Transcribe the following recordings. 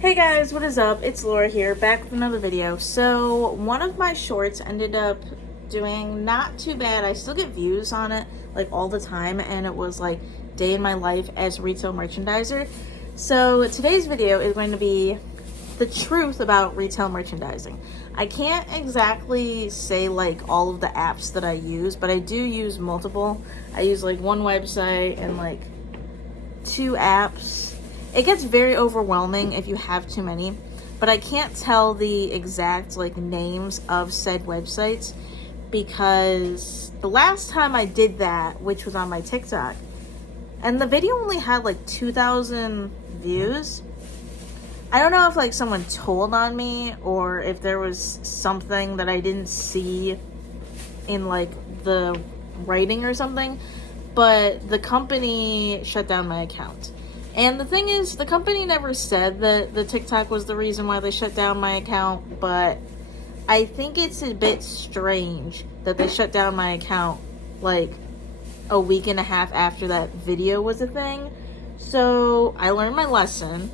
Hey guys, what is up? It's Laura here, back with another video. So one of my shorts ended up doing not too bad. I still get views on it like all the time, and it was like day in my life as a retail merchandiser. So today's video is going to be the truth about retail merchandising. I can't exactly say like all of the apps that I use, but I do use multiple. I use like one website and like 2 apps. It gets very overwhelming if you have too many, but I can't tell the exact like names of said websites because the last time I did that, which was on my TikTok, and the video only had like 2,000 views. I don't know if like someone told on me or if there was something that I didn't see in like the writing or something, but the company shut down my account. And the thing is, the company never said that the TikTok was the reason why they shut down my account, but I think it's a bit strange that they shut down my account like a week and a half after that video was a thing. So I learned my lesson,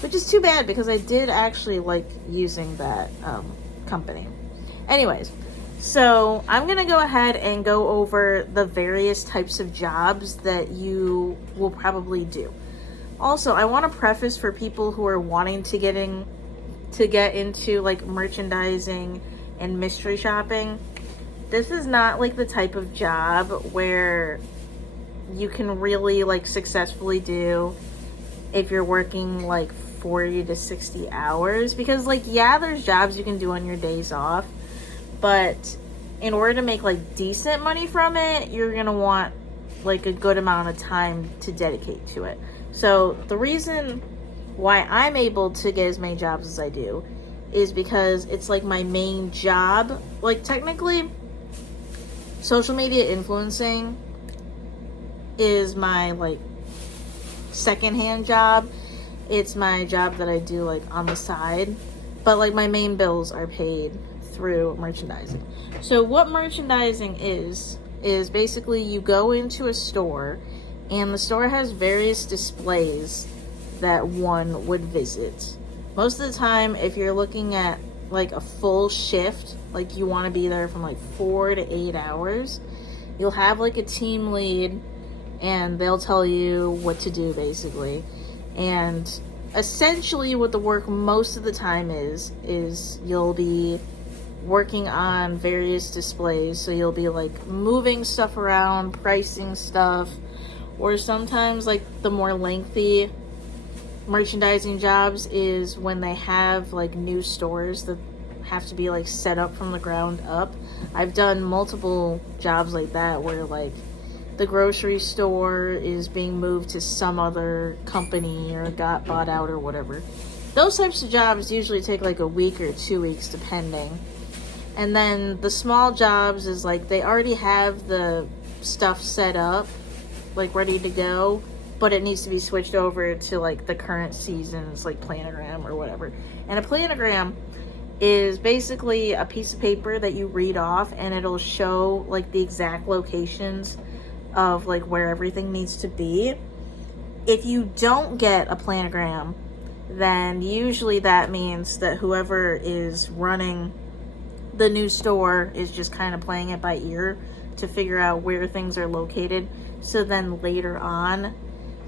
which is too bad because I did actually like using that company. Anyways, so I'm going to go ahead and go over the various types of jobs that you will probably do. Also, I want to preface for people who are wanting to get into like merchandising and mystery shopping. This is not like the type of job where you can really like successfully do if you're working like 40 to 60 hours, because like, yeah, there's jobs you can do on your days off, but in order to make like decent money from it, you're going to want like a good amount of time to dedicate to it. So the reason why I'm able to get as many jobs as I do is because it's like my main job. Like technically, social media influencing is my like secondhand job. It's my job that I do like on the side, but like my main bills are paid through merchandising. So what merchandising is basically you go into a store and the store has various displays that one would visit. Most of the time, if you're looking at like a full shift, like you want to be there from like 4 to 8 hours, you'll have like a team lead and they'll tell you what to do basically. And essentially what the work most of the time is you'll be working on various displays. So you'll be like moving stuff around, pricing stuff, or sometimes like the more lengthy merchandising jobs is when they have like new stores that have to be like set up from the ground up. I've done multiple jobs like that where like the grocery store is being moved to some other company or got bought out or whatever. Those types of jobs usually take like a week or 2 weeks depending. And then the small jobs is like they already have the stuff set up, like ready to go, but it needs to be switched over to like the current season's like planogram or whatever. And a planogram is basically a piece of paper that you read off and it'll show like the exact locations of like where everything needs to be. If you don't get a planogram, then usually that means that whoever is running the new store is just kind of playing it by ear to figure out where things are located. So then later on,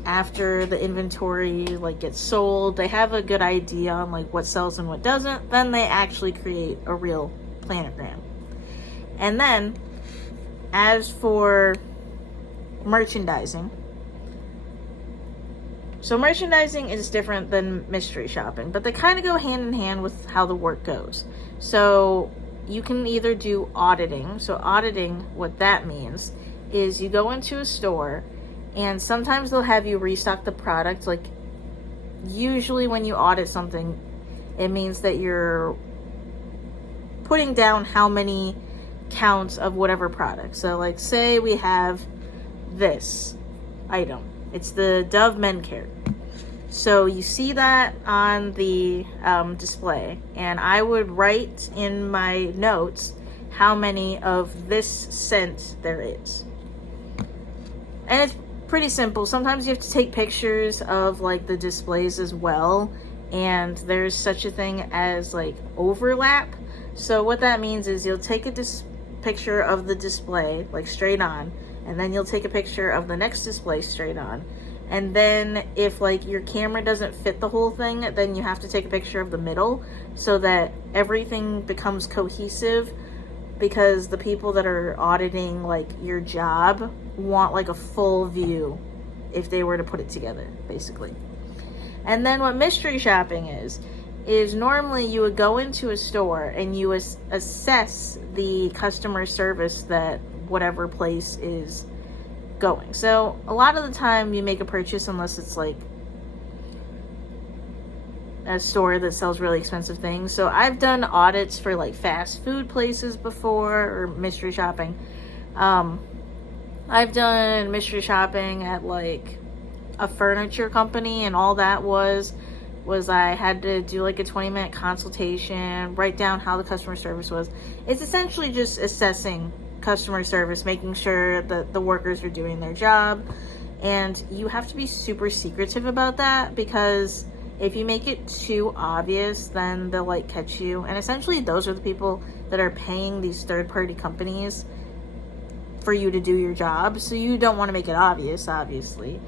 after the inventory like gets sold, they have a good idea on like what sells and what doesn't, then they actually create a real planogram. And then as for merchandising, so merchandising is different than mystery shopping, but they kind of go hand in hand with how the work goes. So you can either do auditing. So auditing, what that means is you go into a store and sometimes they'll have you restock the product. Like usually when you audit something, it means that you're putting down how many counts of whatever product. So like say we have this item. It's the Dove Men Care. So you see that on the display, and I would write in my notes how many of this scent there is. And it's pretty simple. Sometimes you have to take pictures of like the displays as well, and there's such a thing as like overlap. So what that means is you'll take a picture of the display like straight on, and then you'll take a picture of the next display straight on, and then if like your camera doesn't fit the whole thing, then you have to take a picture of the middle so that everything becomes cohesive, because the people that are auditing like your job want like a full view if they were to put it together, basically. And then what mystery shopping is normally you would go into a store and you assess the customer service that whatever place is going. So a lot of the time you make a purchase, unless it's like a store that sells really expensive things. So I've done audits for like fast food places before, or mystery shopping. I've done mystery shopping at like a furniture company, and all that was I had to do like a 20-minute consultation, write down how the customer service was. It's essentially just assessing customer service, making sure that the workers are doing their job. And you have to be super secretive about that, because if you make it too obvious, then they'll like catch you. And essentially those are the people that are paying these third-party companies for you to do your job. So you don't want to make it obvious, obviously.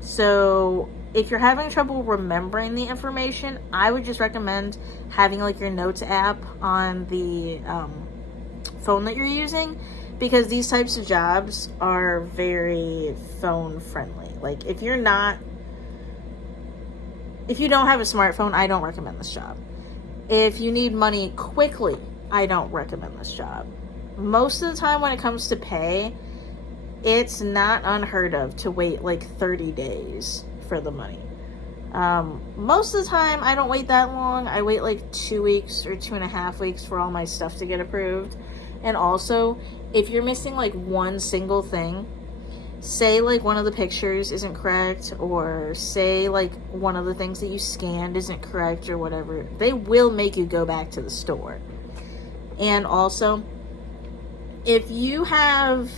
So if you're having trouble remembering the information, I would just recommend having like your notes app on the phone that you're using, because these types of jobs are very phone friendly. Like if you don't have a smartphone, I don't recommend this job. If you need money quickly, I don't recommend this job. Most of the time when it comes to pay, it's not unheard of to wait like 30 days for the money. Most of the time I don't wait that long. I wait like 2 weeks or 2.5 weeks for all my stuff to get approved. And also, if you're missing like one single thing, say like one of the pictures isn't correct, or say like one of the things that you scanned isn't correct or whatever, they will make you go back to the store. And also, if you have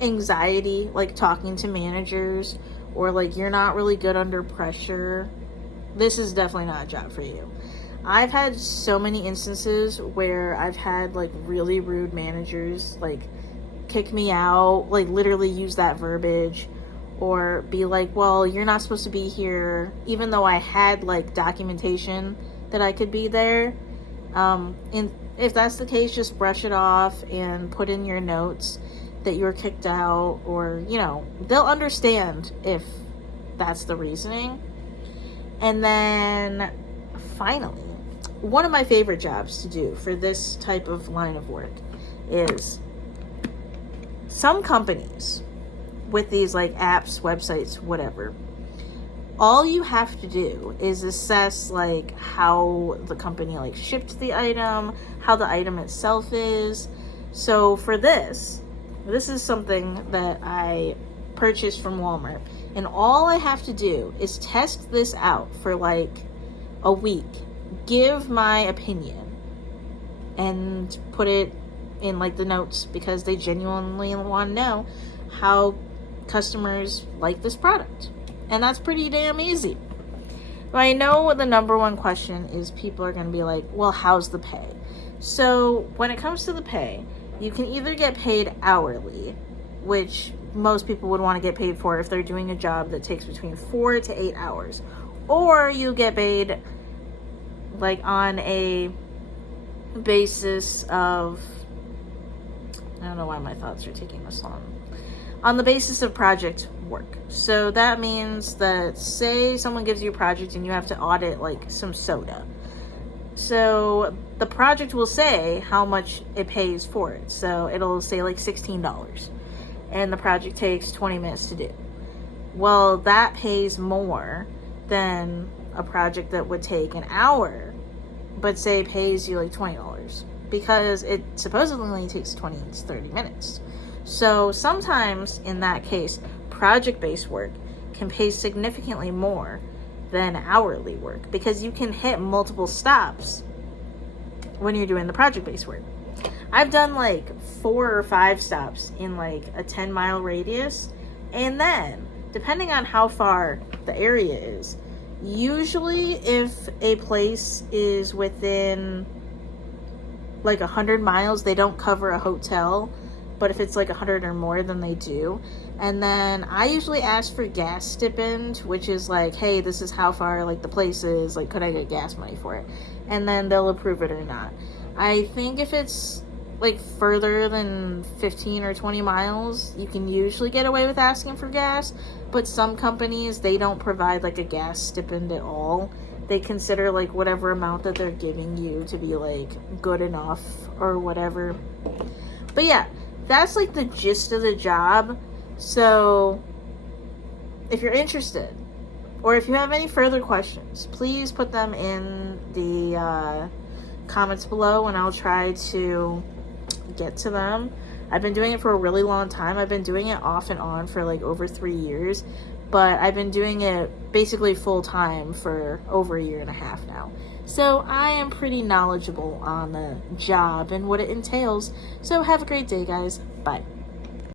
anxiety like talking to managers, or like you're not really good under pressure, this is definitely not a job for you. I've had so many instances where I've had like really rude managers like kick me out, like literally use that verbiage, or be like, well, you're not supposed to be here, even though I had like documentation that I could be there. And if that's the case, just brush it off and put in your notes that you were kicked out, or they'll understand if that's the reasoning. And then finally, one of my favorite jobs to do for this type of line of work is some companies with these like apps, websites, whatever. All you have to do is assess like how the company like shipped the item, how the item itself is. So for this is something that I purchased from Walmart, and all I have to do is test this out for like a week, give my opinion, and put it in like the notes, because they genuinely want to know how customers like this product. And that's pretty damn easy. But I know the number one question is, people are going to be like, well, how's the pay? So when it comes to the pay, you can either get paid hourly, which most people would want to get paid for if they're doing a job that takes between 4 to 8 hours, or you get paid like on a basis of, I don't know why my thoughts are taking this long, on the basis of project work. So that means that, say someone gives you a project and you have to audit like some soda. So the project will say how much it pays for it. So it'll say like $16, and the project takes 20 minutes to do. Well, that pays more than a project that would take an hour, but say pays you like $20, because it supposedly only takes 20 to 30 minutes. So sometimes in that case, project-based work can pay significantly more than hourly work, because you can hit multiple stops when you're doing the project-based work. I've done like 4 or 5 stops in like a 10-mile radius, and then depending on how far the area is, Usually if a place is within like 100 miles, they don't cover a hotel, but if it's like 100 or more, then they do. And then I usually ask for gas stipend, which is like, hey, this is how far like the place is, like could I get gas money for it? And then they'll approve it or not. I think if it's like further than 15 or 20 miles, you can usually get away with asking for gas, but some companies, they don't provide like a gas stipend at all. They consider like whatever amount that they're giving you to be like good enough or whatever. But yeah, that's like the gist of the job. So if you're interested, or if you have any further questions, please put them in the comments below and I'll try to get to them. I've been doing it for a really long time. I've been doing it off and on for like over 3 years, but I've been doing it basically full time for over a year and a half now. So I am pretty knowledgeable on the job and what it entails. So have a great day, guys. Bye.